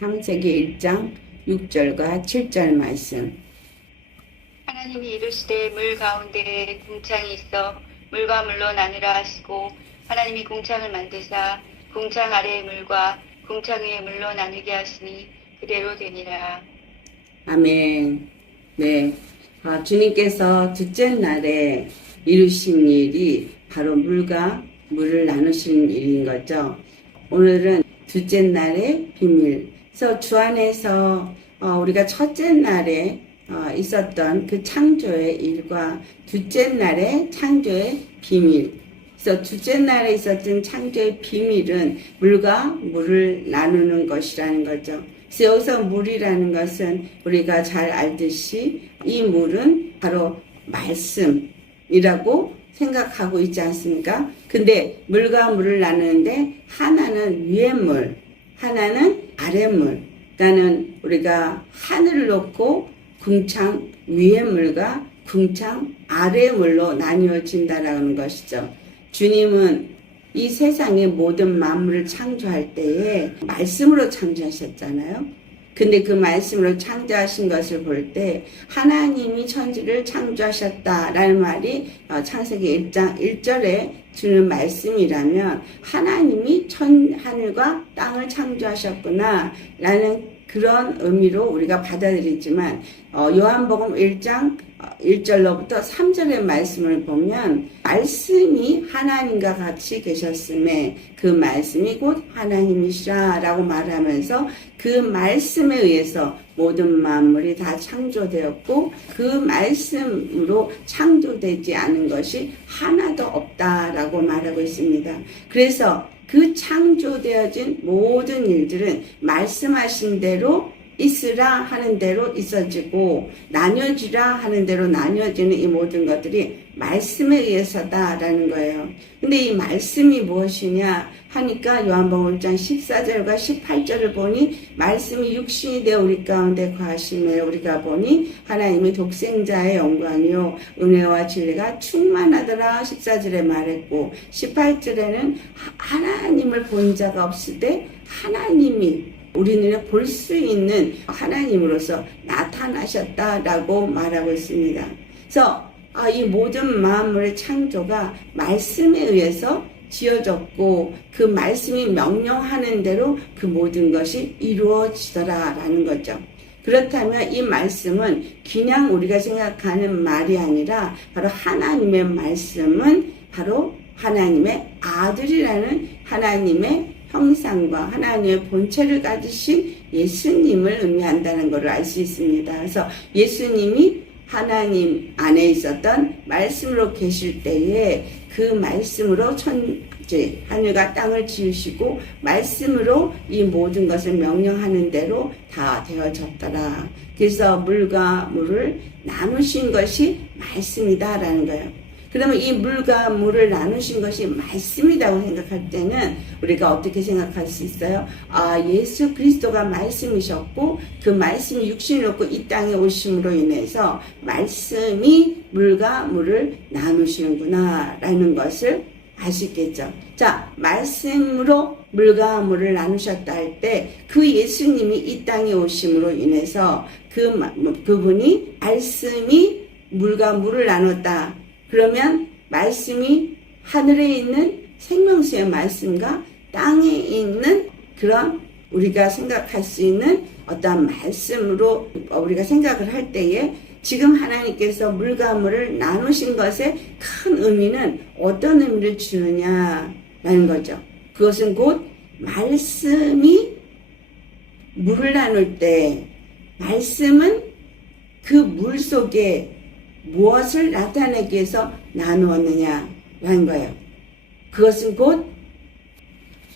창세기 1장 6절과 7절 말씀. 하나님이 이르시되 물 가운데에 궁창이 있어 물과 물로 나누라 하시고 하나님이 궁창을 만드사 궁창 아래의 물과 궁창 위의 물로 나누게 하시니 그대로 되니라. 아멘. 네. 주님께서 둘째 날에 이루신 일이 바로 물과 물을 나누시는 일인 거죠. 오늘은 둘째 날의 비밀. 그래서 주 안에서 우리가 첫째 날에 있었던 그 창조의 일과 둘째 날의 창조의 비밀. 그래서 둘째 날에 있었던 창조의 비밀은 물과 물을 나누는 것이라는 거죠. 그래서 여기서 물이라는 것은 우리가 잘 알듯이 이 물은 바로 말씀이라고 생각하고 있지 않습니까? 근데 물과 물을 나누는데 하나는 위의 물, 하나는 아래 물. 그러니까는 우리가 하늘을 놓고 궁창 위의 물과 궁창 아래의 물로 나뉘어진다라는 것이죠. 주님은 이 세상의 모든 만물을 창조할 때에 말씀으로 창조하셨잖아요. 근데 그 말씀으로 창조하신 것을 볼 때 하나님이 천지를 창조하셨다라는 말이 창세기 1장 1절에 주는 말씀이라면 하나님이 하늘과 땅을 창조하셨구나 라는 그런 의미로 우리가 받아들이지만 요한복음 1장 1절로부터 3절의 말씀을 보면 말씀이 하나님과 같이 계셨음에 그 말씀이 곧 하나님이시라 라고 말하면서 그 말씀에 의해서 모든 만물이 다 창조되었고 그 말씀으로 창조되지 않은 것이 하나도 없다라고 말하고 있습니다. 그래서 그 창조되어진 모든 일들은 말씀하신 대로 있으라 하는 대로 있어지고 나뉘어지라 하는 대로 나뉘어지는 이 모든 것들이 말씀에 의해서다라는 거예요. 근데 이 말씀이 무엇이냐 하니까 요한복음 1장 14절과 18절을 보니 말씀이 육신이 되어 우리 가운데 거하심에 우리가 보니 하나님의 독생자의 영광이요 은혜와 진리가 충만하더라 14절에 말했고 18절에는 하나님을 본 자가 없을 때 하나님이 우리 눈에 볼 수 있는 하나님으로서 나타나셨다라고 말하고 있습니다. 그래서 이 모든 만물의 창조가 말씀에 의해서 지어졌고 그 말씀이 명령하는 대로 그 모든 것이 이루어지더라라는 거죠. 그렇다면 이 말씀은 그냥 우리가 생각하는 말이 아니라 바로 하나님의 말씀은 바로 하나님의 아들이라는 하나님의 형상과 하나님의 본체를 가지신 예수님을 의미한다는 것을 알 수 있습니다. 그래서 예수님이 하나님 안에 있었던 말씀으로 계실 때에 그 말씀으로 천지 하늘과 땅을 지으시고 말씀으로 이 모든 것을 명령하는 대로 다 되어졌더라. 그래서 물과 물을 나누신 것이 말씀이다라는 거예요. 그러면 이 물과 물을 나누신 것이 말씀이라고 생각할 때는 우리가 어떻게 생각할 수 있어요? 예수 그리스도가 말씀이셨고 그 말씀이 육신을 얻고 이 땅에 오심으로 인해서 말씀이 물과 물을 나누시는구나 라는 것을 알 수 있겠죠. 자, 말씀으로 물과 물을 나누셨다 할 때 그 예수님이 이 땅에 오심으로 인해서 그분이 말씀이 물과 물을 나눴다. 그러면 말씀이 하늘에 있는 생명수의 말씀과 땅에 있는 그런 우리가 생각할 수 있는 어떤 말씀으로 우리가 생각을 할 때에 지금 하나님께서 물과 물을 나누신 것의 큰 의미는 어떤 의미를 주느냐라는 거죠. 그것은 곧 말씀이 물을 나눌 때 말씀은 그 물 속에 무엇을 나타내기 위해서 나누었느냐라는 거예요. 그것은 곧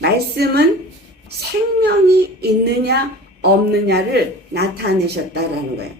말씀은 생명이 있느냐 없느냐를 나타내셨다라는 거예요.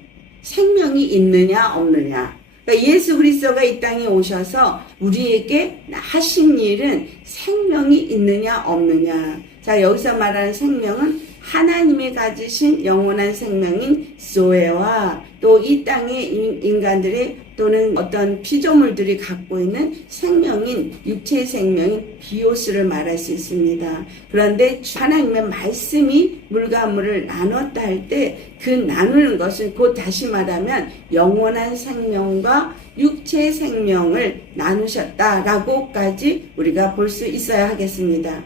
생명이 있느냐 없느냐. 그러니까 예수 그리스도가 이 땅에 오셔서 우리에게 하신 일은 생명이 있느냐 없느냐. 자, 여기서 말하는 생명은 하나님이 가지신 영원한 생명인 조에와 또 이 땅의 인간들의 또는 어떤 피조물들이 갖고 있는 생명인 육체의 생명인 비오스를 말할 수 있습니다. 그런데 하나님의 말씀이 물과 물을 나눴다 할 때 그 나누는 것은 곧 다시 말하면 영원한 생명과 육체의 생명을 나누셨다라고까지 우리가 볼 수 있어야 하겠습니다.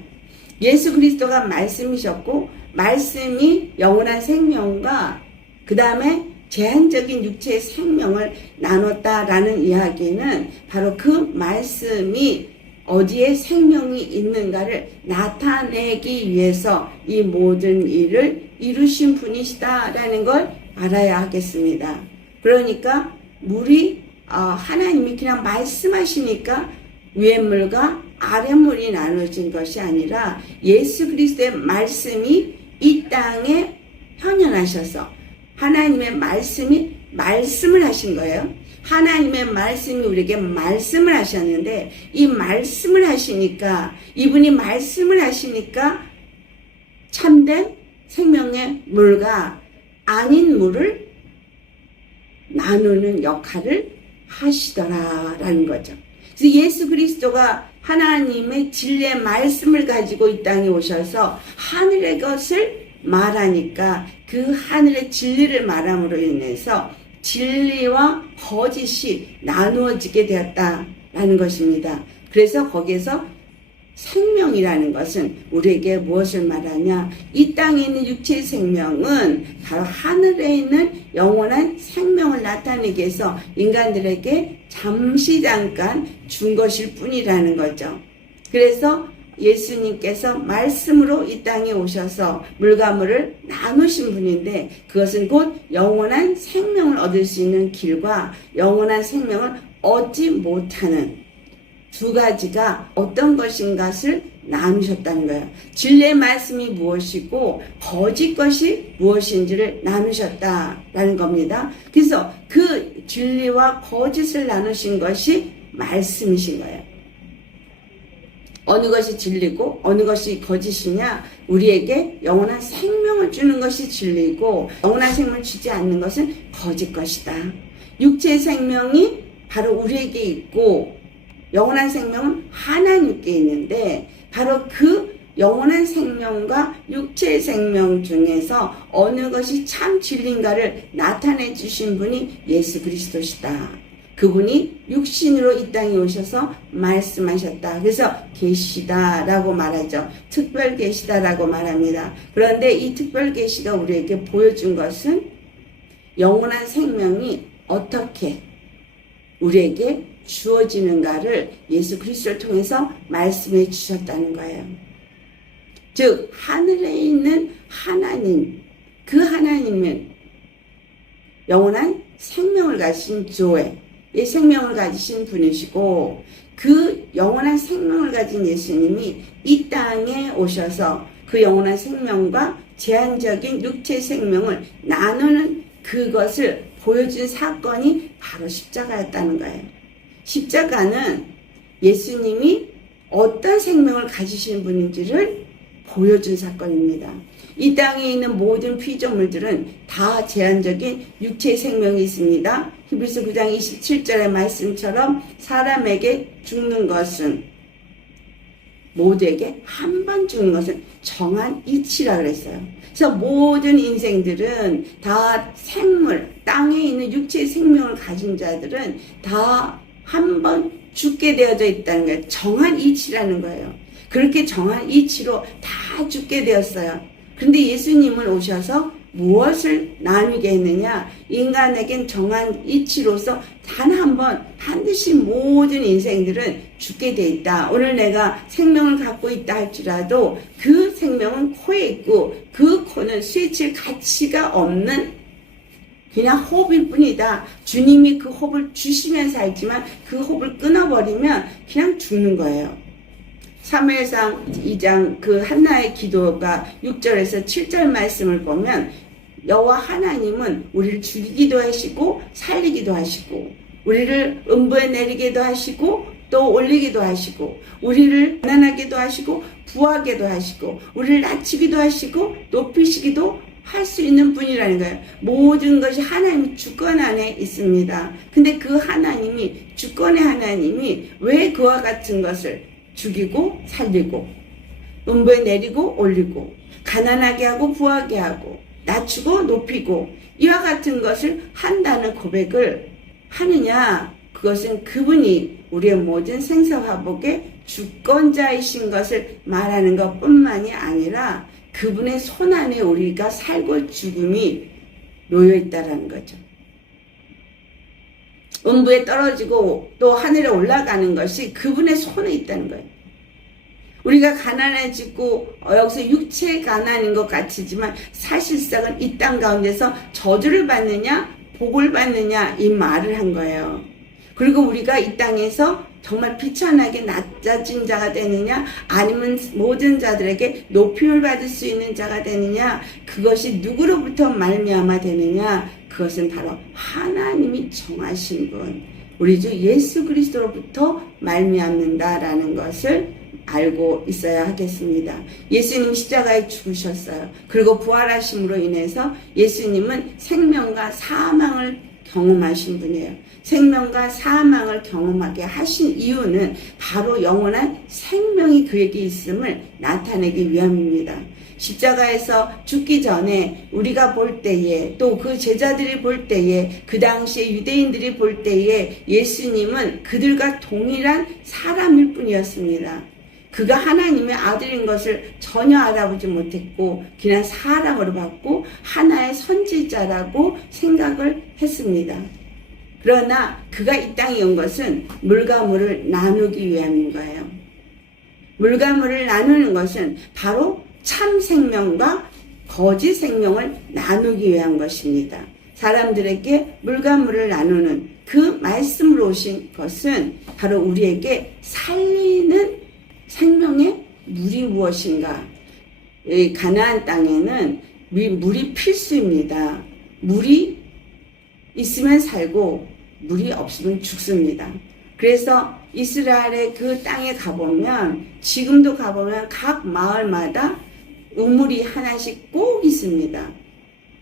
예수 그리스도가 말씀이셨고 말씀이 영원한 생명과 그 다음에 제한적인 육체의 생명을 나눴다라는 이야기는 바로 그 말씀이 어디에 생명이 있는가를 나타내기 위해서 이 모든 일을 이루신 분이시다라는 걸 알아야 하겠습니다. 그러니까 물이 하나님이 그냥 말씀하시니까 위에 물과 아래 물이 나눠진 것이 아니라 예수 그리스도의 말씀이 이 땅에 현현하셔서 하나님의 말씀이 말씀을 하신 거예요. 하나님의 말씀이 우리에게 말씀을 하셨는데 이 말씀을 하시니까 이분이 말씀을 하시니까 참된 생명의 물과 아닌 물을 나누는 역할을 하시더라라는 거죠. 그래서 예수 그리스도가 하나님의 진리의 말씀을 가지고 이 땅에 오셔서 하늘의 것을 말하니까 그 하늘의 진리를 말함으로 인해서 진리와 거짓이 나누어지게 되었다라는 것입니다. 그래서 거기에서 생명이라는 것은 우리에게 무엇을 말하냐? 이 땅에 있는 육체의 생명은 바로 하늘에 있는 영원한 생명을 나타내기 위해서 인간들에게 잠깐 준 것일 뿐이라는 거죠. 그래서 예수님께서 말씀으로 이 땅에 오셔서 물과 물을 나누신 분인데 그것은 곧 영원한 생명을 얻을 수 있는 길과 영원한 생명을 얻지 못하는 두 가지가 어떤 것인가를 나누셨다는 거예요. 진리의 말씀이 무엇이고 거짓 것이 무엇인지를 나누셨다라는 겁니다. 그래서 그 진리와 거짓을 나누신 것이 말씀이신 거예요. 어느 것이 진리고 어느 것이 거짓이냐? 우리에게 영원한 생명을 주는 것이 진리고 영원한 생명을 주지 않는 것은 거짓 것이다. 육체의 생명이 바로 우리에게 있고 영원한 생명은 하나님께 있는데 바로 그 영원한 생명과 육체의 생명 중에서 어느 것이 참 진리인가를 나타내 주신 분이 예수 그리스도시다. 그분이 육신으로 이 땅에 오셔서 말씀하셨다. 그래서 계시다라고 말하죠. 특별 계시다라고 말합니다. 그런데 이 특별 계시가 우리에게 보여준 것은 영원한 생명이 어떻게 우리에게 주어지는가를 예수 그리스도를 통해서 말씀해 주셨다는 거예요. 즉 하늘에 있는 하나님, 그 하나님은 영원한 생명을 가진 조에 이 생명을 가지신 분이시고 그 영원한 생명을 가진 예수님이 이 땅에 오셔서 그 영원한 생명과 제한적인 육체 생명을 나누는 그것을 보여준 사건이 바로 십자가였다는 거예요. 십자가는 예수님이 어떤 생명을 가지신 분인지를 보여준 사건입니다. 이 땅에 있는 모든 피조물들은 다 제한적인 육체의 생명이 있습니다. 히브리서 9장 27절의 말씀처럼 사람에게 죽는 것은 모두에게 한 번 죽는 것은 정한 이치라 그랬어요. 그래서 모든 인생들은 다 생물, 땅에 있는 육체의 생명을 가진 자들은 다 한 번 죽게 되어져 있다는 거예요. 정한 이치라는 거예요. 그렇게 정한 이치로 다 죽게 되었어요. 그런데 예수님은 오셔서 무엇을 나누게 했느냐? 인간에겐 정한 이치로서 단 한 번 반드시 모든 인생들은 죽게 돼 있다. 오늘 내가 생명을 갖고 있다 할지라도 그 생명은 코에 있고 그 코는 스위칠 가치가 없는 그냥 호흡일 뿐이다. 주님이 그 호흡을 주시면서 알지만 그 호흡을 끊어버리면 그냥 죽는 거예요. 사무엘상 2장 그 한나의 기도가 6절에서 7절 말씀을 보면 여호와 하나님은 우리를 죽이기도 하시고 살리기도 하시고 우리를 음부에 내리기도 하시고 또 올리기도 하시고 우리를 가난하게도 하시고 부하게도 하시고 우리를 낮추기도 하시고 높이시기도 할 수 있는 분이라는 거예요. 모든 것이 하나님의 주권 안에 있습니다. 근데 그 하나님이 주권의 하나님이 왜 그와 같은 것을 죽이고 살리고 음부에 내리고 올리고 가난하게 하고 부하게 하고 낮추고 높이고 이와 같은 것을 한다는 고백을 하느냐? 그것은 그분이 우리의 모든 생사화복의 주권자이신 것을 말하는 것뿐만이 아니라 그분의 손 안에 우리가 살고 죽음이 놓여있다라는 거죠. 음부에 떨어지고 또 하늘에 올라가는 것이 그분의 손에 있다는 거예요. 우리가 가난해지고 여기서 육체의 가난인 것 같지만 사실상은 이 땅 가운데서 저주를 받느냐 복을 받느냐 이 말을 한 거예요. 그리고 우리가 이 땅에서 정말 비천하게 낮아진 자가 되느냐 아니면 모든 자들에게 높임을 받을 수 있는 자가 되느냐 그것이 누구로부터 말미암아 되느냐 그것은 바로 하나님이 정하신 분 우리 주 예수 그리스도로부터 말미암는다라는 것을 알고 있어야 하겠습니다. 예수님 십자가에 죽으셨어요. 그리고 부활하심으로 인해서 예수님은 생명과 사망을 경험하신 분이에요. 생명과 사망을 경험하게 하신 이유는 바로 영원한 생명이 그에게 있음을 나타내기 위함입니다. 십자가에서 죽기 전에 우리가 볼 때에 또 그 제자들이 볼 때에 그 당시에 유대인들이 볼 때에 예수님은 그들과 동일한 사람일 뿐이었습니다. 그가 하나님의 아들인 것을 전혀 알아보지 못했고 그냥 사람으로 봤고 하나의 선지자라고 생각을 했습니다. 그러나 그가 이 땅에 온 것은 물과 물을 나누기 위함인 거예요. 물과 물을 나누는 것은 바로 참 생명과 거짓 생명을 나누기 위한 것입니다. 사람들에게 물과 물을 나누는 그 말씀으로 오신 것은 바로 우리에게 살리는 생명의 물이 무엇인가? 이 가나안 땅에는 물이 필수입니다. 물이 있으면 살고 물이 없으면 죽습니다. 그래서 이스라엘의 그 땅에 가보면 지금도 가보면 각 마을마다 우물이 하나씩 꼭 있습니다.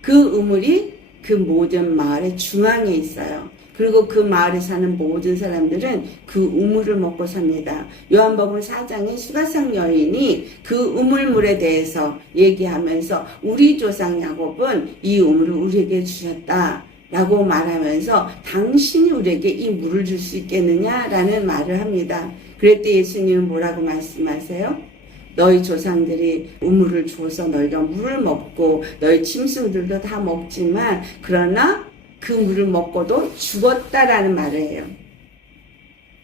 그 우물이 그 모든 마을의 중앙에 있어요. 그리고 그 마을에 사는 모든 사람들은 그 우물을 먹고 삽니다. 요한복음 4장에 수가성 여인이 그 우물물에 대해서 얘기하면서 우리 조상 야곱은 이 우물을 우리에게 주셨다 라고 말하면서 당신이 우리에게 이 물을 줄 수 있겠느냐라는 말을 합니다. 그럴 때 예수님은 뭐라고 말씀하세요? 너희 조상들이 우물을 주어서 너희가 물을 먹고 너희 짐승들도 다 먹지만 그러나 그 물을 먹고도 죽었다라는 말을 해요.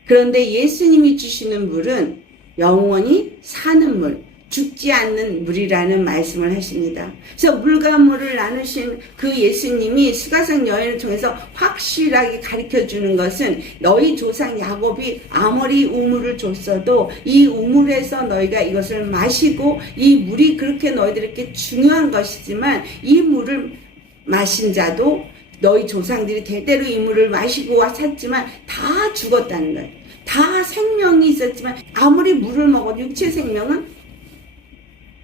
그런데 예수님이 주시는 물은 영원히 사는 물, 죽지 않는 물이라는 말씀을 하십니다. 그래서 물과 물을 나누신 그 예수님이 수가성 여인을 통해서 확실하게 가르쳐주는 것은 너희 조상 야곱이 아무리 우물을 줬어도 이 우물에서 너희가 이것을 마시고 이 물이 그렇게 너희들에게 중요한 것이지만 이 물을 마신 자도 너희 조상들이 대대로 이 물을 마시고 샀지만 다 죽었다는 거예요. 다 생명이 있었지만 아무리 물을 먹어도 육체 생명은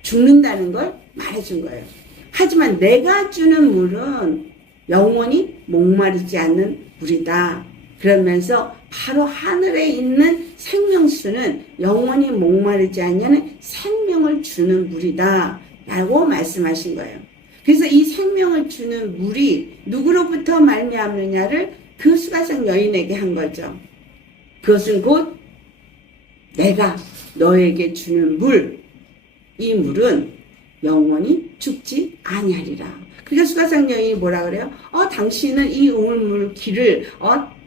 죽는다는 걸 말해준 거예요. 하지만 내가 주는 물은 영원히 목마르지 않는 물이다. 그러면서 바로 하늘에 있는 생명수는 영원히 목마르지 않는 생명을 주는 물이다. 라고 말씀하신 거예요. 그래서 이 생명을 주는 물이 누구로부터 말미암느냐를 그 수가성 여인에게 한 거죠. 그것은 곧 내가 너에게 주는 물, 이 물은 영원히 죽지 아니하리라. 그러니까 수가성 여인이 뭐라 그래요? 당신은 이 우물물 길을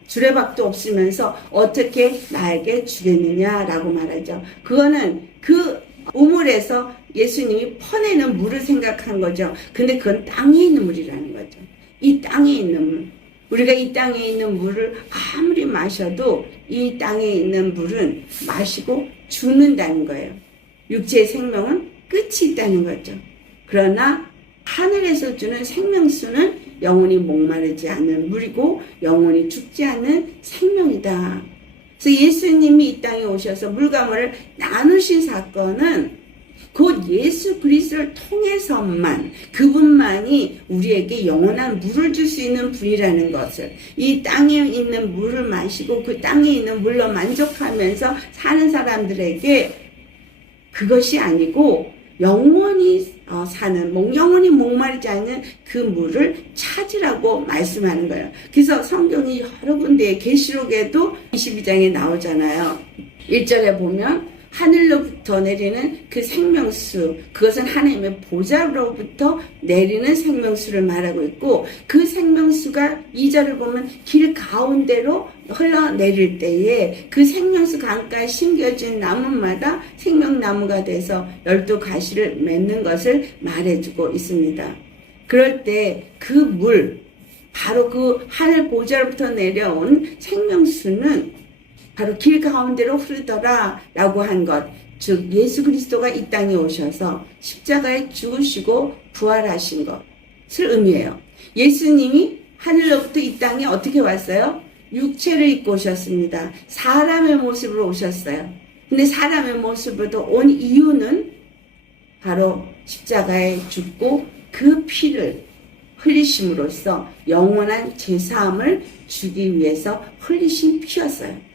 주례박도 없으면서 어떻게 나에게 주겠느냐라고 말하죠. 그거는 그 우물에서 예수님이 퍼내는 물을 생각한 거죠. 근데 그건 땅에 있는 물이라는 거죠. 이 땅에 있는 물. 우리가 이 땅에 있는 물을 아무리 마셔도 이 땅에 있는 물은 마시고 죽는다는 거예요. 육체의 생명은 끝이 있다는 거죠. 그러나 하늘에서 주는 생명수는 영원히 목마르지 않는 물이고 영원히 죽지 않는 생명이다. 그래서 예수님이 이 땅에 오셔서 물과 물을 나누신 사건은 곧 예수 그리스도를 통해서만, 그분만이 우리에게 영원한 물을 줄 수 있는 분이라는 것을, 이 땅에 있는 물을 마시고 그 땅에 있는 물로 만족하면서 사는 사람들에게 그것이 아니고 영원히 사는, 영원히 목마르지 않는 그 물을 찾으라고 말씀하는 거예요. 그래서 성경이 여러 군데, 계시록에도 22장에 나오잖아요. 1절에 보면 하늘로부터 내리는 그 생명수, 그것은 하나님의 보좌로부터 내리는 생명수를 말하고 있고, 그 생명수가 2절을 보면 길 가운데로 흘러내릴 때에 그 생명수 강가에 심겨진 나무마다 생명나무가 돼서 12가시를 맺는 것을 말해주고 있습니다. 그럴 때 그 물, 바로 그 하늘 보좌로부터 내려온 생명수는 바로 길 가운데로 흐르더라 라고 한 것, 즉 예수 그리스도가 이 땅에 오셔서 십자가에 죽으시고 부활하신 것을 의미해요. 예수님이 하늘로부터 이 땅에 어떻게 왔어요? 육체를 입고 오셨습니다. 사람의 모습으로 오셨어요. 근데 사람의 모습으로 온 이유는 바로 십자가에 죽고 그 피를 흘리심으로써 영원한 제사함을 주기 위해서 흘리신 피였어요.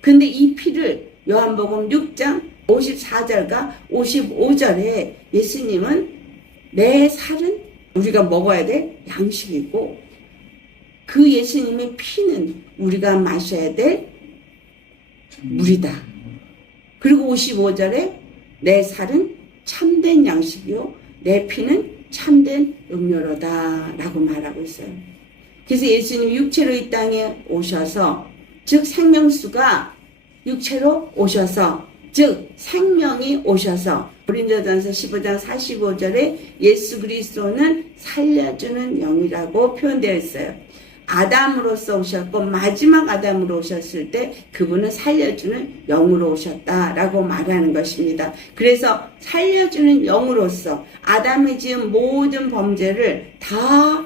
근데 이 피를 요한복음 6장 54절과 55절에 예수님은 내 살은 우리가 먹어야 될 양식이고, 그 예수님의 피는 우리가 마셔야 될 물이다. 그리고 55절에 내 살은 참된 양식이요 내 피는 참된 음료로다 라고 말하고 있어요. 그래서 예수님이 육체로 이 땅에 오셔서, 즉 생명수가 육체로 오셔서, 즉 생명이 오셔서, 고린도전서 15장 45절에 예수 그리스도는 살려주는 영이라고 표현되어 있어요. 아담으로서 오셨고 마지막 아담으로 오셨을 때 그분은 살려주는 영으로 오셨다라고 말하는 것입니다. 그래서 살려주는 영으로서 아담이 지은 모든 범죄를 다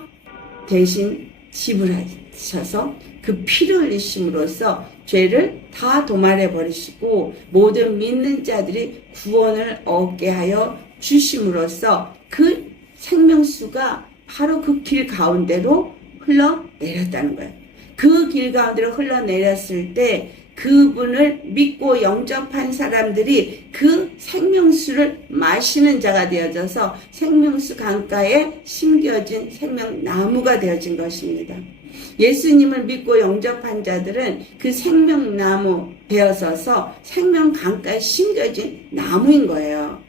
대신 지불하셔서 그 피를 흘리심으로써 죄를 다 도말해 버리시고 모든 믿는 자들이 구원을 얻게 하여 주심으로써 그 생명수가 바로 그 길 가운데로 흘러내렸다는 거예요. 그 길 가운데로 흘러내렸을 때 그분을 믿고 영접한 사람들이 그 생명수를 마시는 자가 되어져서 생명수 강가에 심겨진 생명나무가 되어진 것입니다. 예수님을 믿고 영접한 자들은 그 생명나무 되어서서 생명 강가에 심겨진 나무인 거예요.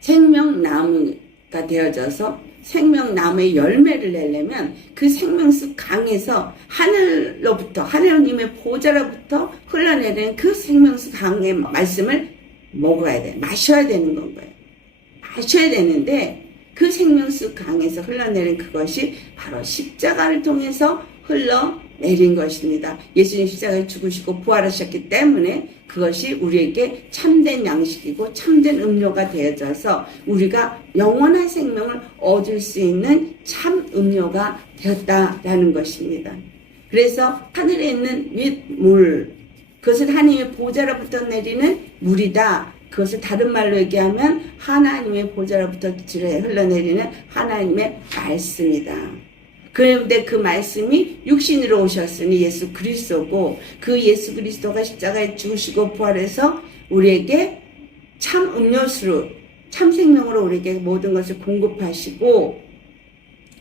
생명나무가 되어져서 생명나무의 열매를 내려면 그 생명수 강에서 하늘로부터, 하나님의 보좌로부터 흘러내리는 그 생명수 강의 말씀을 먹어야 돼. 마셔야 되는 건 거예요. 마셔야 되는데 그 생명수 강에서 흘러내린 그것이 바로 십자가를 통해서 흘러내린 것입니다. 예수님 십자가에 죽으시고 부활하셨기 때문에 그것이 우리에게 참된 양식이고 참된 음료가 되어져서 우리가 영원한 생명을 얻을 수 있는 참 음료가 되었다라는 것입니다. 그래서 하늘에 있는 물, 그것은 하나님의 보좌로부터 내리는 물이다. 그것을 다른 말로 얘기하면 하나님의 보좌로부터 흘러내리는 하나님의 말씀이다. 그런데 그 말씀이 육신으로 오셨으니 예수 그리스도고, 그 예수 그리스도가 십자가에 죽으시고 부활해서 우리에게 참 음료수로, 참 생명으로 우리에게 모든 것을 공급하시고,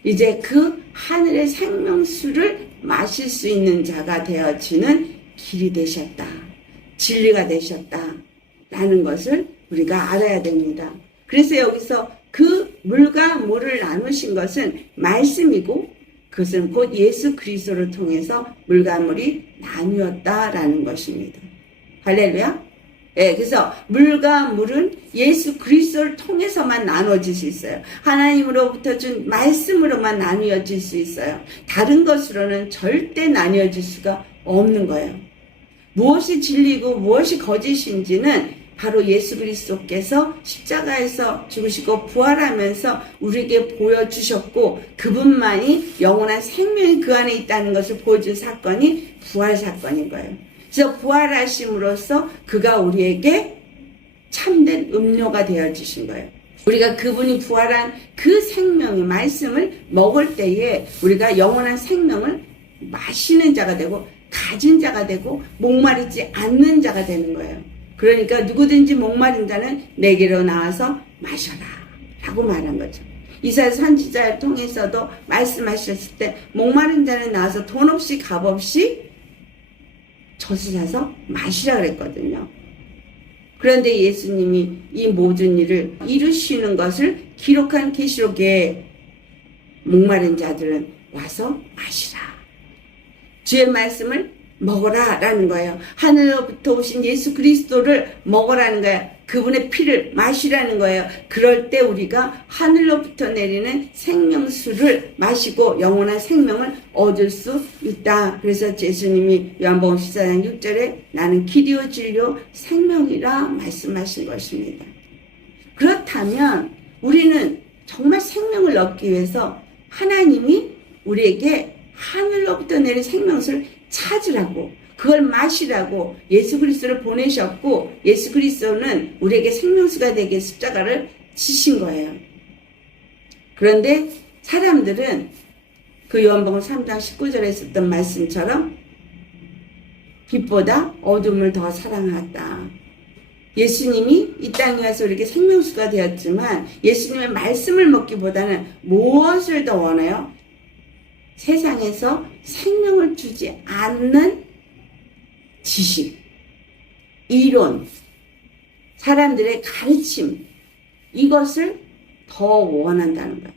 이제 그 하늘의 생명수를 마실 수 있는 자가 되어지는 길이 되셨다. 진리가 되셨다. 라는 것을 우리가 알아야 됩니다. 그래서 여기서 그 물과 물을 나누신 것은 말씀이고, 그것은 곧 예수 그리스도를 통해서 물과 물이 나뉘었다라는 것입니다. 할렐루야. 예, 그래서 물과 물은 예수 그리스도를 통해서만 나눠질 수 있어요. 하나님으로부터 준 말씀으로만 나뉘어질 수 있어요. 다른 것으로는 절대 나뉘어질 수가 없는 거예요. 무엇이 진리고 무엇이 거짓인지는 바로 예수 그리스도께서 십자가에서 죽으시고 부활하면서 우리에게 보여주셨고 그분만이 영원한 생명이 그 안에 있다는 것을 보여준 사건이 부활 사건인 거예요. 그래서 부활하심으로써 그가 우리에게 참된 음료가 되어주신 거예요. 우리가 그분이 부활한 그 생명의 말씀을 먹을 때에 우리가 영원한 생명을 마시는 자가 되고 가진 자가 되고 목마르지 않는 자가 되는 거예요. 그러니까 누구든지 목마른 자는 내게로 나와서 마셔라 라고 말한 거죠. 이사야 선지자를 통해서도 말씀하셨을 때 목마른 자는 나와서 돈 없이 값 없이 젖을 사서 마시라 그랬거든요. 그런데 예수님이 이 모든 일을 이루시는 것을 기록한 계시록에 목마른 자들은 와서 마시라. 주의 말씀을 먹어라 라는 거예요. 하늘로부터 오신 예수 그리스도를 먹으라는 거예요. 그분의 피를 마시라는 거예요. 그럴 때 우리가 하늘로부터 내리는 생명수를 마시고 영원한 생명을 얻을 수 있다. 그래서 예수님이 요한복음 14장 6절에 나는 길이요 진리요 생명이라 말씀하신 것입니다. 그렇다면 우리는 정말 생명을 얻기 위해서 하나님이 우리에게 하늘로부터 내린 생명수를 찾으라고 그걸 마시라고 예수 그리스도를 보내셨고 예수 그리스도는 우리에게 생명수가 되게 십자가를 지신 거예요. 그런데 사람들은 그 요한복음 3장 19절에 있었던 말씀처럼 빛보다 어둠을 더 사랑하다. 예수님이 이 땅에 와서 우리에게 생명수가 되었지만 예수님의 말씀을 먹기보다는 무엇을 더 원해요? 세상에서 생명을 주지 않는 지식, 이론, 사람들의 가르침 이것을 더 원한다는 거예요.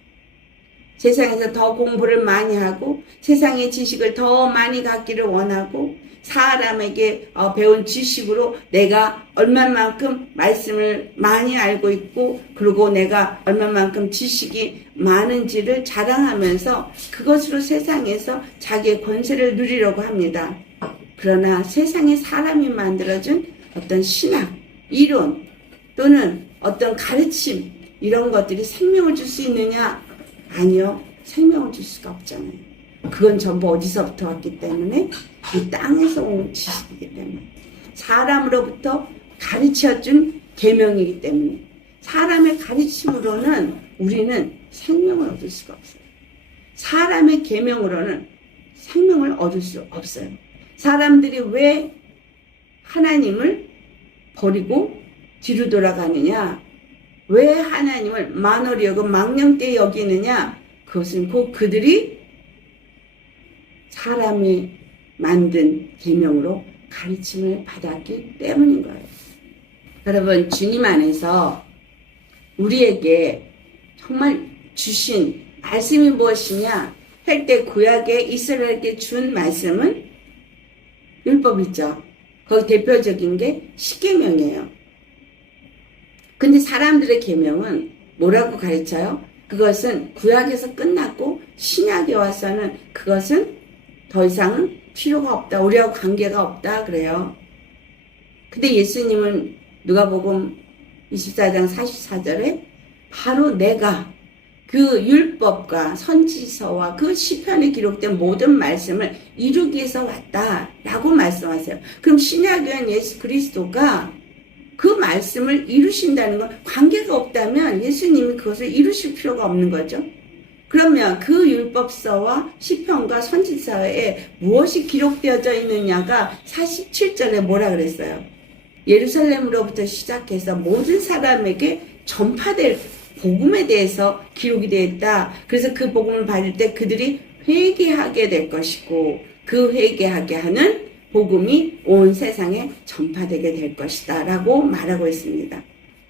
세상에서 더 공부를 많이 하고 세상의 지식을 더 많이 갖기를 원하고 사람에게 배운 지식으로 내가 얼마만큼 말씀을 많이 알고 있고 그리고 내가 얼마만큼 지식이 많은지를 자랑하면서 그것으로 세상에서 자기의 권세를 누리려고 합니다. 그러나 세상의 사람이 만들어준 어떤 신학, 이론 또는 어떤 가르침 이런 것들이 생명을 줄 수 있느냐? 아니요. 생명을 줄 수가 없잖아요. 그건 전부 어디서부터 왔기 때문에 이 땅에서 온 지식이기 때문에 사람으로부터 가르쳐준 계명이기 때문에 사람의 가르침으로는 우리는 생명을 얻을 수가 없어요. 사람의 계명으로는 생명을 얻을 수 없어요. 사람들이 왜 하나님을 버리고 뒤로 돌아가느냐? 왜 하나님을 만월히 여기고 망령되이 여기느냐? 그것은 곧 그들이 사람이 만든 계명으로 가르침을 받았기 때문인 거예요. 여러분, 주님 안에서 우리에게 정말 주신 말씀이 무엇이냐 할 때 구약에 이스라엘에게 준 말씀은 율법 있죠. 거기 대표적인 게 십계명이에요. 근데 사람들의 계명은 뭐라고 가르쳐요? 그것은 구약에서 끝났고 신약에 와서는 그것은 더 이상은 필요가 없다. 우리하고 관계가 없다. 그래요. 근데 예수님은 누가복음 24장 44절에 바로 내가 그 율법과 선지서와 그 시편에 기록된 모든 말씀을 이루기 위해서 왔다라고 말씀하세요. 그럼 신약의 예수 그리스도가 그 말씀을 이루신다는 건 관계가 없다면 예수님이 그것을 이루실 필요가 없는 거죠. 그러면 그 율법서와 시편과 선지서에 무엇이 기록되어져 있느냐가 47절에 뭐라 그랬어요? 예루살렘으로부터 시작해서 모든 사람에게 전파될 복음에 대해서 기록이 되어 있다. 그래서 그 복음을 받을 때 그들이 회개하게 될 것이고 그 회개하게 하는 복음이 온 세상에 전파되게 될 것이다 라고 말하고 있습니다.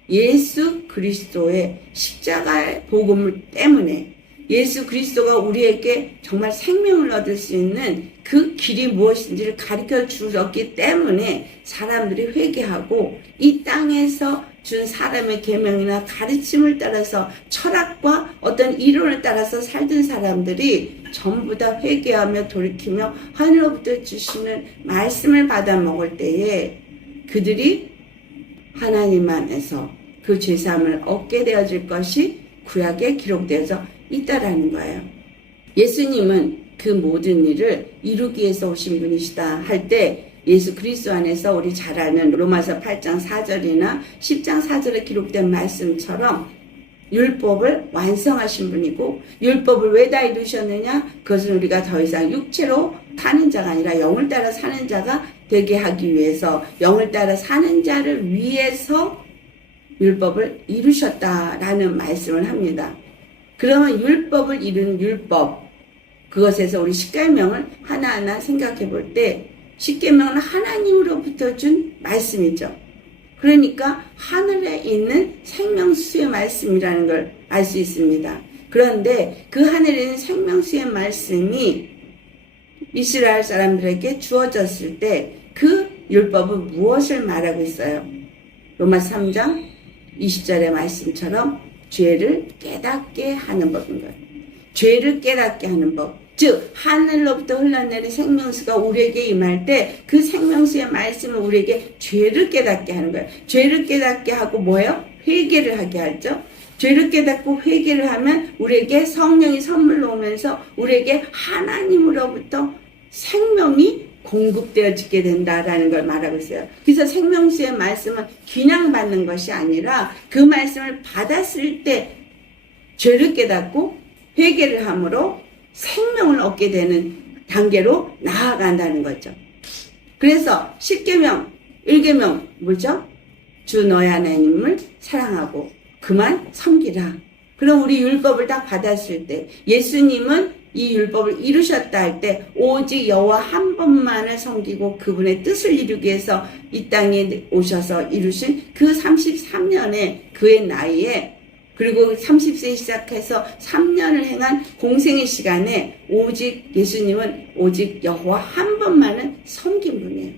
예수 그리스도의 십자가의 복음 때문에 예수 그리스도가 우리에게 정말 생명을 얻을 수 있는 그 길이 무엇인지를 가르쳐 주셨기 때문에 사람들이 회개하고 이 땅에서 준 사람의 계명이나 가르침을 따라서 철학과 어떤 이론을 따라서 살던 사람들이 전부 다 회개하며 돌이키며 하늘로부터 주시는 말씀을 받아 먹을 때에 그들이 하나님 안에서 그 죄사함을 얻게 되어질 것이 구약에 기록되어져 있다라는 거예요. 예수님은 그 모든 일을 이루기 위해서 오신 분이시다 할 때 예수 그리스도 안에서 우리 잘 아는 로마서 8장 4절이나 10장 4절에 기록된 말씀처럼 율법을 완성하신 분이고, 율법을 왜 다 이루셨느냐? 그것은 우리가 더 이상 육체로 사는 자가 아니라 영을 따라 사는 자가 되게 하기 위해서, 영을 따라 사는 자를 위해서 율법을 이루셨다라는 말씀을 합니다. 그러면 율법을 이룬 율법, 그것에서 우리 십계명을 하나하나 생각해 볼 때 십계명은 하나님으로부터 준 말씀이죠. 그러니까 하늘에 있는 생명수의 말씀이라는 걸 알 수 있습니다. 그런데 그 하늘에 있는 생명수의 말씀이 이스라엘 사람들에게 주어졌을 때 그 율법은 무엇을 말하고 있어요? 로마 3장 20절의 말씀처럼 죄를 깨닫게 하는 법인 거예요. 죄를 깨닫게 하는 법. 즉 하늘로부터 흘러내린 생명수가 우리에게 임할 때 그 생명수의 말씀은 우리에게 죄를 깨닫게 하는 거예요. 죄를 깨닫게 하고 뭐예요? 회개를 하게 하죠. 죄를 깨닫고 회개를 하면 우리에게 성령이 선물로 오면서 우리에게 하나님으로부터 생명이 공급되어지게 된다라는 걸 말하고 있어요. 그래서 생명수의 말씀은 그냥 받는 것이 아니라 그 말씀을 받았을 때 죄를 깨닫고 회개를 함으로 생명을 얻게 되는 단계로 나아간다는 거죠. 그래서 10계명, 1계명 뭐죠? 주 너의 하나님을 사랑하고 그만 섬기라. 그럼 우리 율법을 딱 받았을 때 예수님은 이 율법을 이루셨다 할 때 오직 여호와 한 분만을 섬기고 그분의 뜻을 이루기 위해서 이 땅에 오셔서 이루신 그 33년의 그의 나이에, 그리고 30세 시작해서 3년을 행한 공생의 시간에 오직 예수님은 오직 여호와 한 분만을 섬긴 분이에요.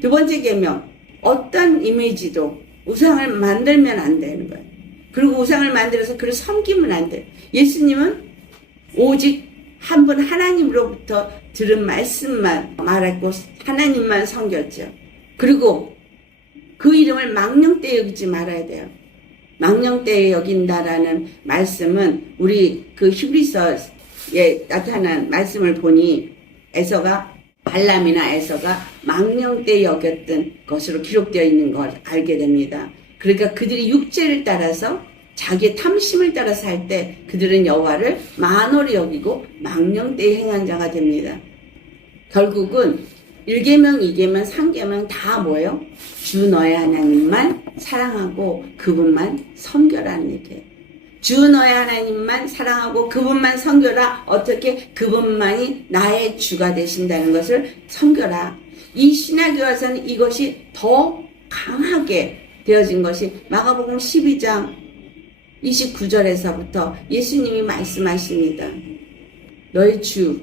두 번째 계명, 어떤 이미지도 우상을 만들면 안 되는 거예요. 그리고 우상을 만들어서 그를 섬기면 안 돼요. 예수님은 오직 한 분 하나님으로부터 들은 말씀만 말했고 하나님만 섬겼죠. 그리고 그 이름을 망령되이 여기지 말아야 돼요. 망령되이 여긴다라는 말씀은 우리 그 히브리서에 나타난 말씀을 보니 에서가 발람이나 에서가 망령되이 여겼던 것으로 기록되어 있는 걸 알게 됩니다. 그러니까 그들이 육체를 따라서 자기의 탐심을 따라서 할 때 그들은 여호와를 만홀히 여기고 망령되이 행한 자가 됩니다. 결국은 1계명, 2계명, 3계명 다 뭐예요? 주 너의 하나님만 사랑하고 그분만 섬겨라는 얘기예요. 주 너의 하나님만 사랑하고 그분만 섬겨라. 어떻게? 그분만이 나의 주가 되신다는 것을 섬겨라. 이 신학에 와서는 이것이 더 강하게 되어진 것이 마가복음 12장 29절에서부터 예수님이 말씀하십니다. 너희 주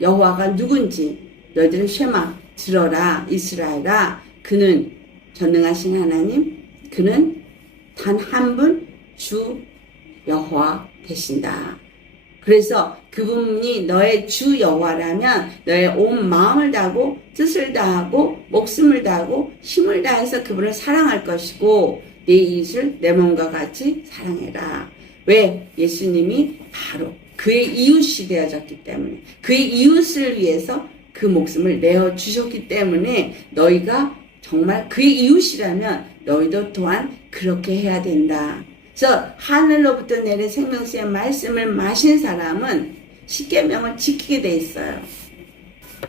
여호와가 누군지 너희들은 쉐마 들어라 이스라엘아, 그는 전능하신 하나님, 그는 단 한 분 주 여호와 되신다. 그래서 그분이 너의 주 여호와라면 너의 온 마음을 다하고 뜻을 다하고 목숨을 다하고 힘을 다해서 그분을 사랑할 것이고 내 이웃을 내 몸과 같이 사랑해라. 왜? 예수님이 바로 그의 이웃이 되어졌기 때문에, 그의 이웃을 위해서 그 목숨을 내어 주셨기 때문에 너희가 정말 그의 이웃이라면 너희도 또한 그렇게 해야 된다. 그래서 하늘로부터 내린 생명수의 말씀을 마신 사람은 십계명을 지키게 돼 있어요.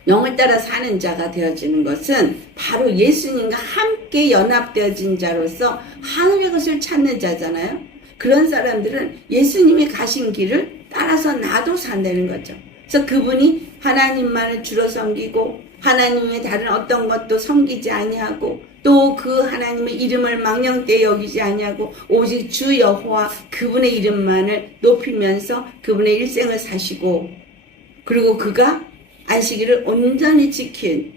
영을 따라 사는 자가 되어지는 것은 바로 예수님과 함께 연합되어진 자로서 하늘의 것을 찾는 자잖아요. 그런 사람들은 예수님이 가신 길을 따라서 나도 산다는 거죠. 그래서 그분이 하나님만을 주로 섬기고 하나님의 다른 어떤 것도 섬기지 아니하고 또 그 하나님의 이름을 망령되이 여기지 아니하고 오직 주 여호와 그분의 이름만을 높이면서 그분의 일생을 사시고, 그리고 그가 안식일을 온전히 지킨,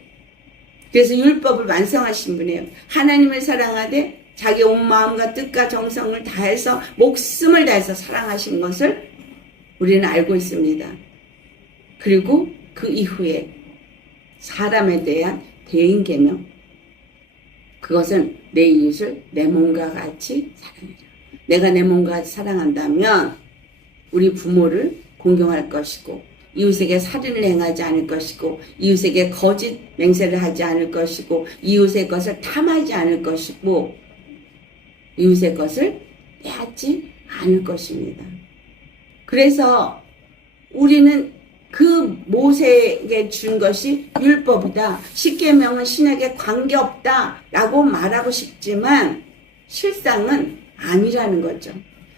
그래서 율법을 완성하신 분이에요. 하나님을 사랑하되 자기 온 마음과 뜻과 정성을 다해서 목숨을 다해서 사랑하신 것을 우리는 알고 있습니다. 그리고 그 이후에 사람에 대한 대인 계명, 그것은 내 이웃을 내 몸과 같이 사랑해라. 내가 내 몸과 같이 사랑한다면 우리 부모를 공경할 것이고 이웃에게 살인을 행하지 않을 것이고 이웃에게 거짓 맹세를 하지 않을 것이고 이웃의 것을 탐하지 않을 것이고 이웃의 것을 빼앗지 않을 것입니다. 그래서 우리는 그 모세에게 준 것이 율법이다. 십계명은 신에게 관계없다라고 말하고 싶지만 실상은 아니라는 거죠.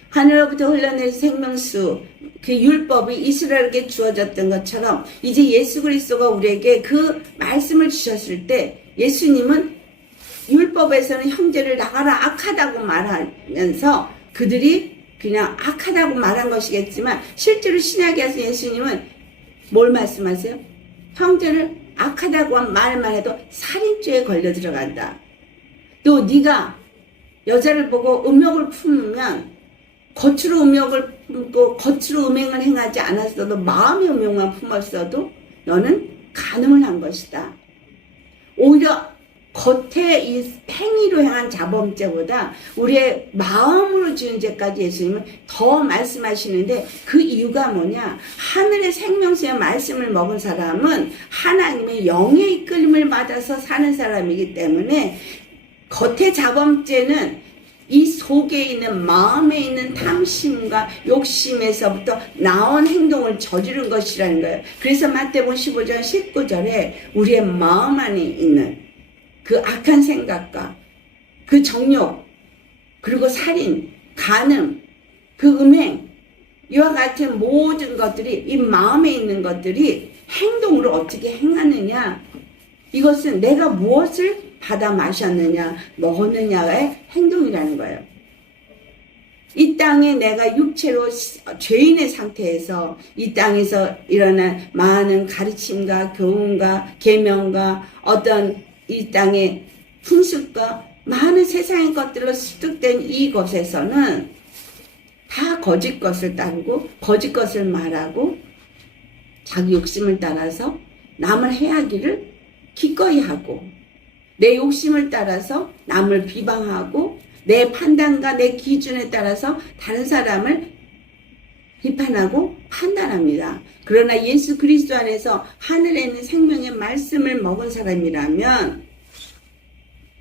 하늘로부터 흘러내린 생명수, 그 율법이 이스라엘에게 주어졌던 것처럼 이제 예수 그리스도가 우리에게 그 말씀을 주셨을 때 예수님은 율법에서는 형제를 나가라 악하다고 말하면서 그들이 그냥 악하다고 말한 것이겠지만 실제로 신약에서 예수님은 뭘 말씀하세요? 형제를 악하다고 말만 해도 살인죄에 걸려 들어간다. 또 네가 여자를 보고 음욕을 품으면 겉으로 음욕을 품고 겉으로 음행을 행하지 않았어도 마음의 음욕만 품었어도 너는 간음을 한 것이다. 오히려 겉에 이 행위로 행한 자범죄보다 우리의 마음으로 지은 죄까지 예수님은 더 말씀하시는데 그 이유가 뭐냐? 하늘의 생명수의 말씀을 먹은 사람은 하나님의 영의 이끌림을 받아서 사는 사람이기 때문에 겉의 자범죄는 이 속에 있는 마음에 있는 탐심과 욕심에서부터 나온 행동을 저지른 것이라는 거예요. 그래서 마태복음 15장 19절에 우리의 마음 안에 있는 그 악한 생각과 그 정욕, 그리고 살인, 간음, 그 음행, 이와 같은 모든 것들이 이 마음에 있는 것들이 행동으로 어떻게 행하느냐, 이것은 내가 무엇을 받아 마셨느냐, 먹었느냐의 행동이라는 거예요. 이 땅에 내가 육체로 죄인의 상태에서 이 땅에서 일어난 많은 가르침과 교훈과 계명과 어떤 이 땅의 풍습과 많은 세상의 것들로 습득된 이곳에서는 다 거짓 것을 따르고 거짓 것을 말하고 자기 욕심을 따라서 남을 해하기를 기꺼이 하고 내 욕심을 따라서 남을 비방하고 내 판단과 내 기준에 따라서 다른 사람을 비판하고 판단합니다. 그러나 예수 그리스도 안에서 하늘에 있는 생명의 말씀을 먹은 사람이라면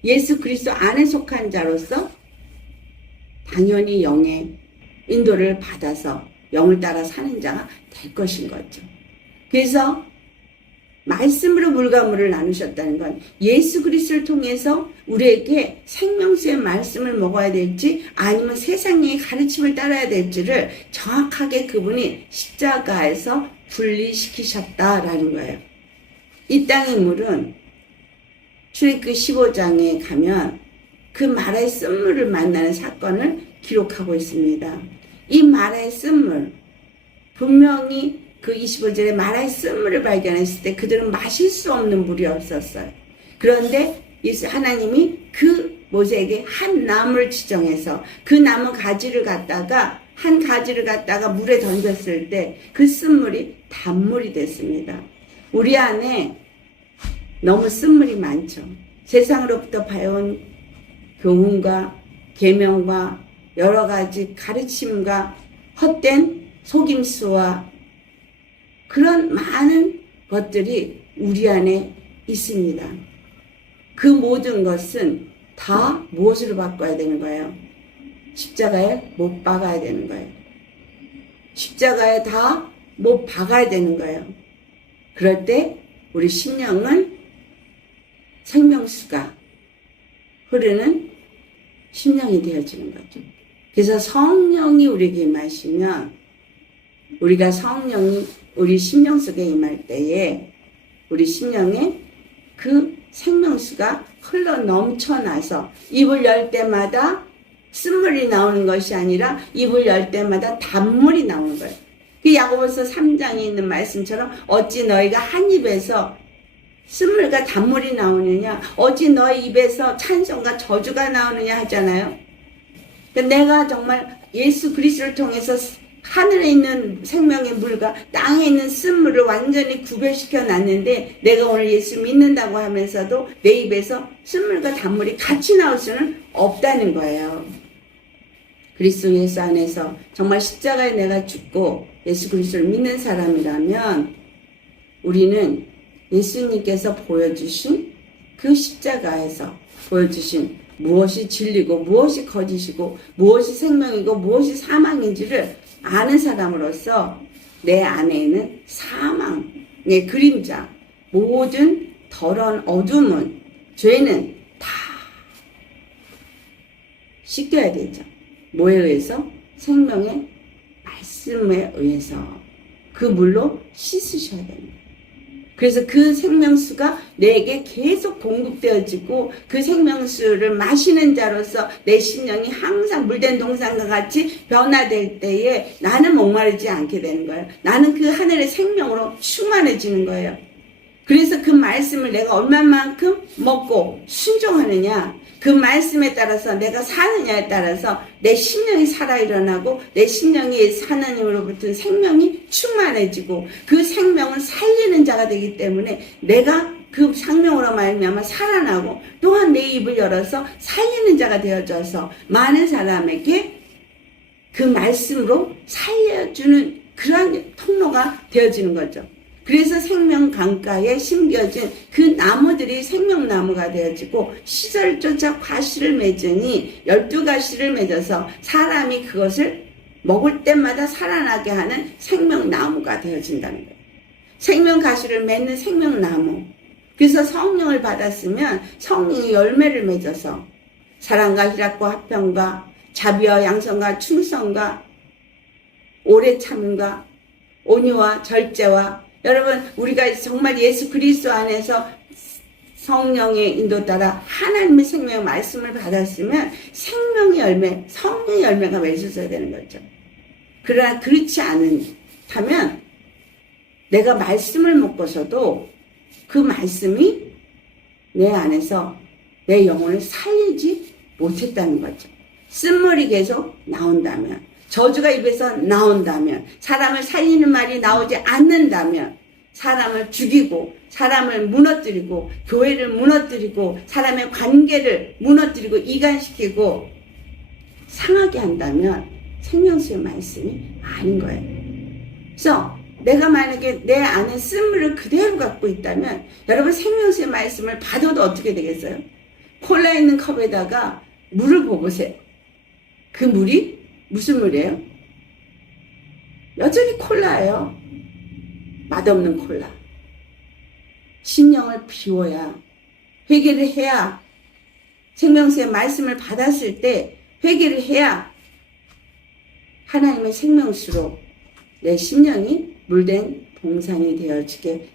예수 그리스도 안에 속한 자로서 당연히 영의 인도를 받아서 영을 따라 사는 자가 될 것인 거죠. 그래서 말씀으로 물과 물을 나누셨다는 건 예수 그리스도를 통해서 우리에게 생명수의 말씀을 먹어야 될지 아니면 세상의 가르침을 따라야 될지를 정확하게 그분이 십자가에서 분리시키셨다라는 거예요. 이 땅의 물은 출애굽기 15장에 가면 그 마라의 쓴물을 만나는 사건을 기록하고 있습니다. 이 마라의 쓴물, 분명히 그 25절에 마라의 쓴물을 발견했을 때 그들은 마실 수 없는 물이 없었어요. 그런데 하나님이 그 모세에게 한 나무를 지정해서 그 나무 가지를 갖다가 한 가지를 갖다가 물에 던졌을 때 그 쓴물이 단물이 됐습니다. 우리 안에 너무 쓴물이 많죠. 세상으로부터 배운 교훈과 계명과 여러 가지 가르침과 헛된 속임수와 그런 많은 것들이 우리 안에 있습니다. 그 모든 것은 다 무엇으로 바꿔야 되는 거예요? 십자가에 못 박아야 되는 거예요. 십자가에 다 못 박아야 되는 거예요. 그럴 때 우리 심령은 생명수가 흐르는 심령이 되어지는 거죠. 그래서 성령이 우리에게 임하시면 우리가 성령이 우리 심령 속에 임할 때에 우리 심령에 그 생명수가 흘러 넘쳐나서 입을 열 때마다 쓴물이 나오는 것이 아니라 입을 열 때마다 단물이 나오는 거예요. 그 야고보서 3장에 있는 말씀처럼 어찌 너희가 한 입에서 쓴물과 단물이 나오느냐, 어찌 너희 입에서 찬송과 저주가 나오느냐 하잖아요. 내가 정말 예수 그리스도를 통해서 하늘에 있는 생명의 물과 땅에 있는 쓴물을 완전히 구별시켜 놨는데 내가 오늘 예수 믿는다고 하면서도 내 입에서 쓴물과 단물이 같이 나올 수는 없다는 거예요. 그리스도 예수 안에서 정말 십자가에 내가 죽고 예수 그리스도를 믿는 사람이라면 우리는 예수님께서 보여주신 그 십자가에서 보여주신 무엇이 진리고 무엇이 거짓이고 무엇이 생명이고 무엇이 사망인지를 아는 사람으로서 내 안에 있는 사망의 그림자, 모든 더러운 어둠은, 죄는 다 씻겨야 되죠. 뭐에 의해서? 생명의 말씀에 의해서 그 물로 씻으셔야 됩니다. 그래서 그 생명수가 내게 계속 공급되어지고 그 생명수를 마시는 자로서 내 심령이 항상 물된 동산과 같이 변화될 때에 나는 목마르지 않게 되는 거예요. 나는 그 하늘의 생명으로 충만해지는 거예요. 그래서 그 말씀을 내가 얼마만큼 먹고 순종하느냐, 그 말씀에 따라서 내가 사느냐에 따라서 내 심령이 살아 일어나고 내 심령이 하나님으로부터 생명이 충만해지고 그 생명을 살리는 자가 되기 때문에 내가 그 생명으로 말미암아 살아나고 또한 내 입을 열어서 살리는 자가 되어져서 많은 사람에게 그 말씀으로 살려주는 그러한 통로가 되어지는 거죠. 그래서 생명 강가에 심겨진 그 나무들이 생명나무가 되어지고 시절 쫓아 과실을 맺으니 12가시를 맺어서 사람이 그것을 먹을 때마다 살아나게 하는 생명나무가 되어진다는 거예요. 생명가시를 맺는 생명나무. 그래서 성령을 받았으면 성령이 열매를 맺어서 사랑과 희락과 화평과 자비와 양선과 충성과 오래 참음과 온유와 절제와, 여러분 우리가 정말 예수 그리스도 안에서 성령의 인도 따라 하나님의 생명의 말씀을 받았으면 생명의 열매, 성령의 열매가 맺어져야 되는 거죠. 그러나 그렇지 않다면 내가 말씀을 먹고서도 그 말씀이 내 안에서 내 영혼을 살리지 못했다는 거죠. 쓴물이 계속 나온다면, 저주가 입에서 나온다면, 사람을 살리는 말이 나오지 않는다면, 사람을 죽이고 사람을 무너뜨리고 교회를 무너뜨리고 사람의 관계를 무너뜨리고 이간시키고 상하게 한다면 생명수의 말씀이 아닌 거예요. 그래서 내가 만약에 내 안에 쓴물을 그대로 갖고 있다면 여러분 생명수의 말씀을 받아도 어떻게 되겠어요? 콜라 있는 컵에다가 물을 부어보세요. 그 물이 무슨 물이에요? 여전히 콜라예요. 맛없는 콜라. 심령을 비워야, 회개를 해야, 생명수의 말씀을 받았을 때 회개를 해야 하나님의 생명수로 내 심령이 물된 동산이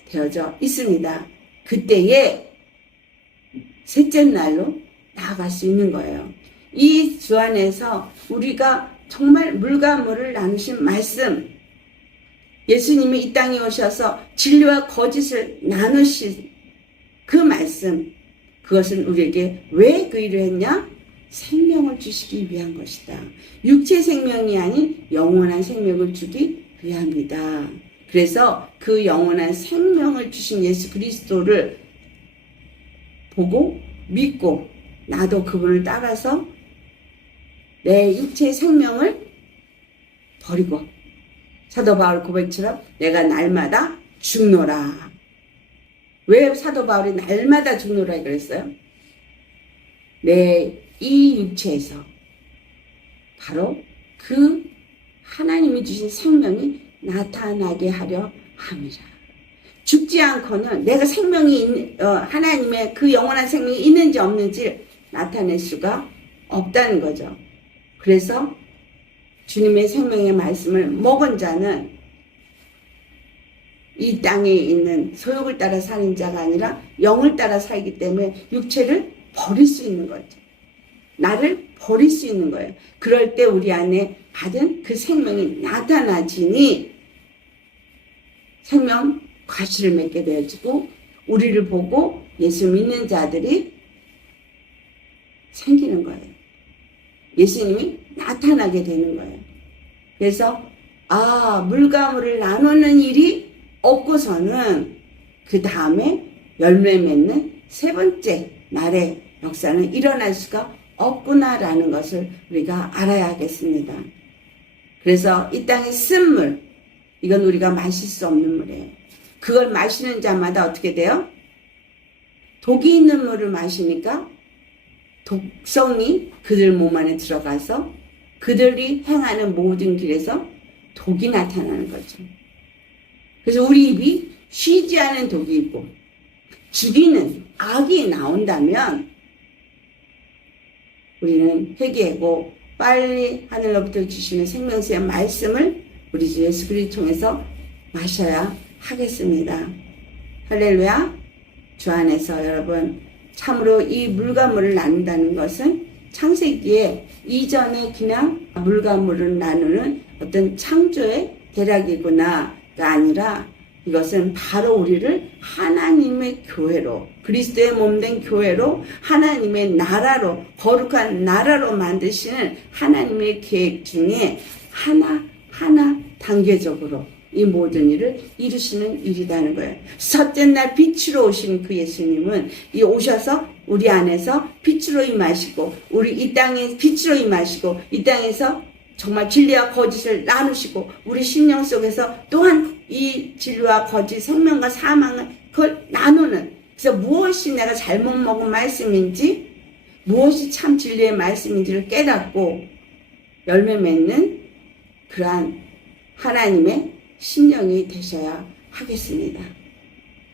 되어져 있습니다. 그때에 셋째 날로 나아갈 수 있는 거예요. 이 주 안에서 우리가 정말 물과 물을 나누신 말씀, 예수님이 이 땅에 오셔서 진리와 거짓을 나누신 그 말씀, 그것은 우리에게 왜 그 일을 했냐? 생명을 주시기 위한 것이다. 육체 생명이 아닌 영원한 생명을 주기 위함이다. 그래서 그 영원한 생명을 주신 예수 그리스도를 보고 믿고 나도 그분을 따라서 내 육체의 생명을 버리고 사도 바울 고백처럼 내가 날마다 죽노라. 왜 사도 바울이 날마다 죽노라 그랬어요? 내 이 육체에서 바로 그 하나님이 주신 생명이 나타나게 하려 함이라. 죽지 않고는 내가 생명이 하나님의 그 영원한 생명이 있는지 없는지 나타낼 수가 없다는 거죠. 그래서 주님의 생명의 말씀을 먹은 자는 이 땅에 있는 소욕을 따라 사는 자가 아니라 영을 따라 살기 때문에 육체를 버릴 수 있는 거죠. 나를 버릴 수 있는 거예요. 그럴 때 우리 안에 받은 그 생명이 나타나지니 생명 과실을 맺게 되어지고 우리를 보고 예수 믿는 자들이 생기는 거예요. 예수님이 나타나게 되는 거예요. 그래서 물과 물을 나누는 일이 없고서는 그 다음에 열매 맺는 세 번째 날의 역사는 일어날 수가 없구나라는 것을 우리가 알아야 하겠습니다. 그래서 이 땅에 쓴 물, 이건 우리가 마실 수 없는 물이에요. 그걸 마시는 자마다 어떻게 돼요? 독이 있는 물을 마시니까 독성이 그들 몸 안에 들어가서 그들이 행하는 모든 길에서 독이 나타나는 거죠. 그래서 우리 입이 쉬지 않은 독이 있고 죽이는 악이 나온다면 우리는 회개하고 빨리 하늘로부터 주시는 생명수의 말씀을 우리 주 예수 그리스도 통해서 마셔야 하겠습니다. 할렐루야. 주 안에서 여러분 참으로 이 물과 물을 나눈다는 것은 창세기에 이전에 그냥 물과 물을 나누는 어떤 창조의 대략이구나가 아니라 이것은 바로 우리를 하나님의 교회로, 그리스도의 몸된 교회로, 하나님의 나라로, 거룩한 나라로 만드시는 하나님의 계획 중에 하나 단계적으로 이 모든 일을 이루시는 일이라는 거예요. 첫째 날 빛으로 오신 그 예수님은 이 오셔서 우리 안에서 빛으로 임하시고 우리 이 땅에 빛으로 임하시고 이 땅에서 정말 진리와 거짓을 나누시고 우리 심령 속에서 또한 이 진리와 거짓, 생명과 사망을 그걸 나누는, 그래서 무엇이 내가 잘못 먹은 말씀인지 무엇이 참 진리의 말씀인지를 깨닫고 열매 맺는 그러한 하나님의 심령이 되셔야 하겠습니다.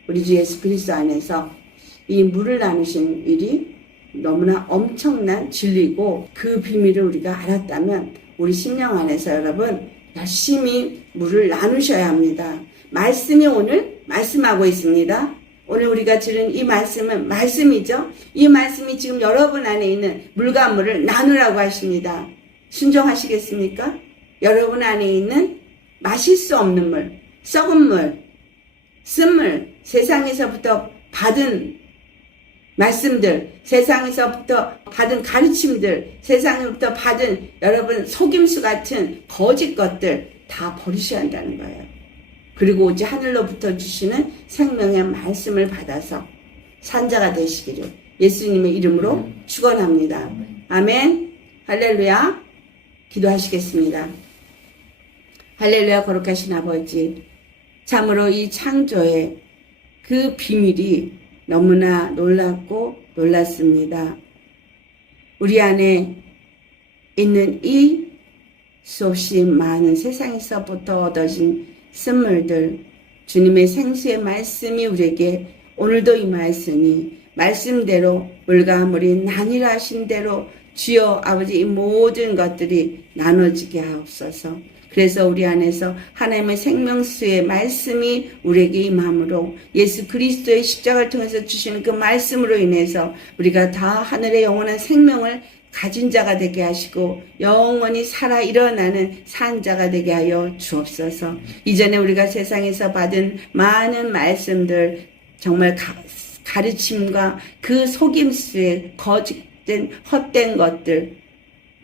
우리 주 예수 그리스도 안에서 이 물을 나누신 일이 너무나 엄청난 진리고 그 비밀을 우리가 알았다면 우리 심령 안에서 여러분 열심히 물을 나누셔야 합니다. 말씀이 오늘 말씀하고 있습니다. 오늘 우리가 들은 이 말씀은 말씀이죠. 이 말씀이 지금 여러분 안에 있는 물과 물을 나누라고 하십니다. 순종하시겠습니까? 여러분 안에 있는 마실 수 없는 물, 썩은 물, 쓴물, 세상에서부터 받은 말씀들, 세상에서부터 받은 가르침들, 세상에서부터 받은 여러분 속임수 같은 거짓 것들 다 버리셔야 한다는 거예요. 그리고 오직 하늘로부터 주시는 생명의 말씀을 받아서 산자가 되시기를 예수님의 이름으로 축원합니다. 아멘. 할렐루야. 기도하시겠습니다. 할렐루야. 거룩하신 아버지, 참으로 이 창조의 그 비밀이 너무나 놀랍고 놀랐습니다. 우리 안에 있는 이 수없이 많은 세상에서부터 얻어진 선물들, 주님의 생수의 말씀이 우리에게 오늘도 임하였으니 말씀대로 물과 물이 나뉘라 하신 대로 주여 아버지 이 모든 것들이 나눠지게 하옵소서. 그래서 우리 안에서 하나님의 생명수의 말씀이 우리에게 임함으로 예수 그리스도의 십자가를 통해서 주시는 그 말씀으로 인해서 우리가 다 하늘의 영원한 생명을 가진 자가 되게 하시고 영원히 살아 일어나는 산 자가 되게 하여 주옵소서. 이전에 우리가 세상에서 받은 많은 말씀들, 정말 가르침과 그 속임수의 거짓된 헛된 것들,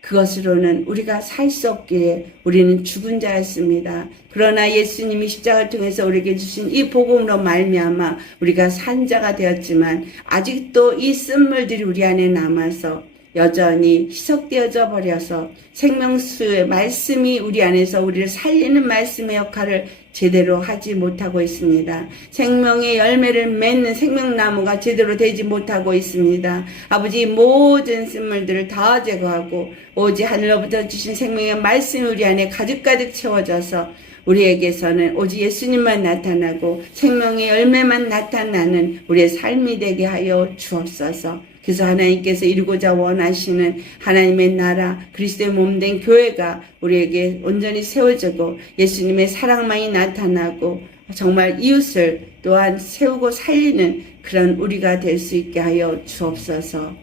그것으로는 우리가 살 수 없기에 우리는 죽은 자였습니다. 그러나 예수님이 십자가를 통해서 우리에게 주신 이 복음으로 말미암아 우리가 산 자가 되었지만 아직도 이 쓴물들이 우리 안에 남아서 여전히 희석되어져 버려서 생명수의 말씀이 우리 안에서 우리를 살리는 말씀의 역할을 제대로 하지 못하고 있습니다. 생명의 열매를 맺는 생명나무가 제대로 되지 못하고 있습니다. 아버지 모든 쓴물들을 다 제거하고 오직 하늘로부터 주신 생명의 말씀이 우리 안에 가득가득 채워져서 우리에게서는 오직 예수님만 나타나고 생명의 열매만 나타나는 우리의 삶이 되게 하여 주옵소서. 그래서 하나님께서 이루고자 원하시는 하나님의 나라 그리스도의 몸된 교회가 우리에게 온전히 세워지고 예수님의 사랑만이 나타나고 정말 이웃을 또한 세우고 살리는 그런 우리가 될 수 있게 하여 주옵소서.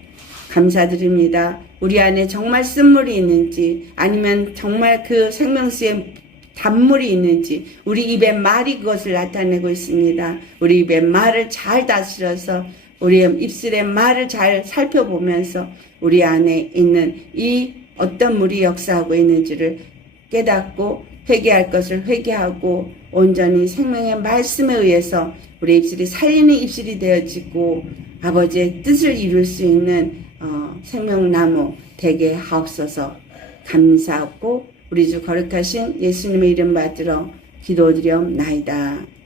감사드립니다. 우리 안에 정말 쓴물이 있는지 아니면 정말 그 생명수의 단물이 있는지 우리 입의 말이 그것을 나타내고 있습니다. 우리 입의 말을 잘 다스려서 우리의 입술의 말을 잘 살펴보면서 우리 안에 있는 이 어떤 물이 역사하고 있는지를 깨닫고 회개할 것을 회개하고 온전히 생명의 말씀에 의해서 우리 입술이 살리는 입술이 되어지고 아버지의 뜻을 이룰 수 있는 생명나무 되게 하옵소서. 감사하고 우리 주 거룩하신 예수님의 이름 받들어 기도드리옵나이다.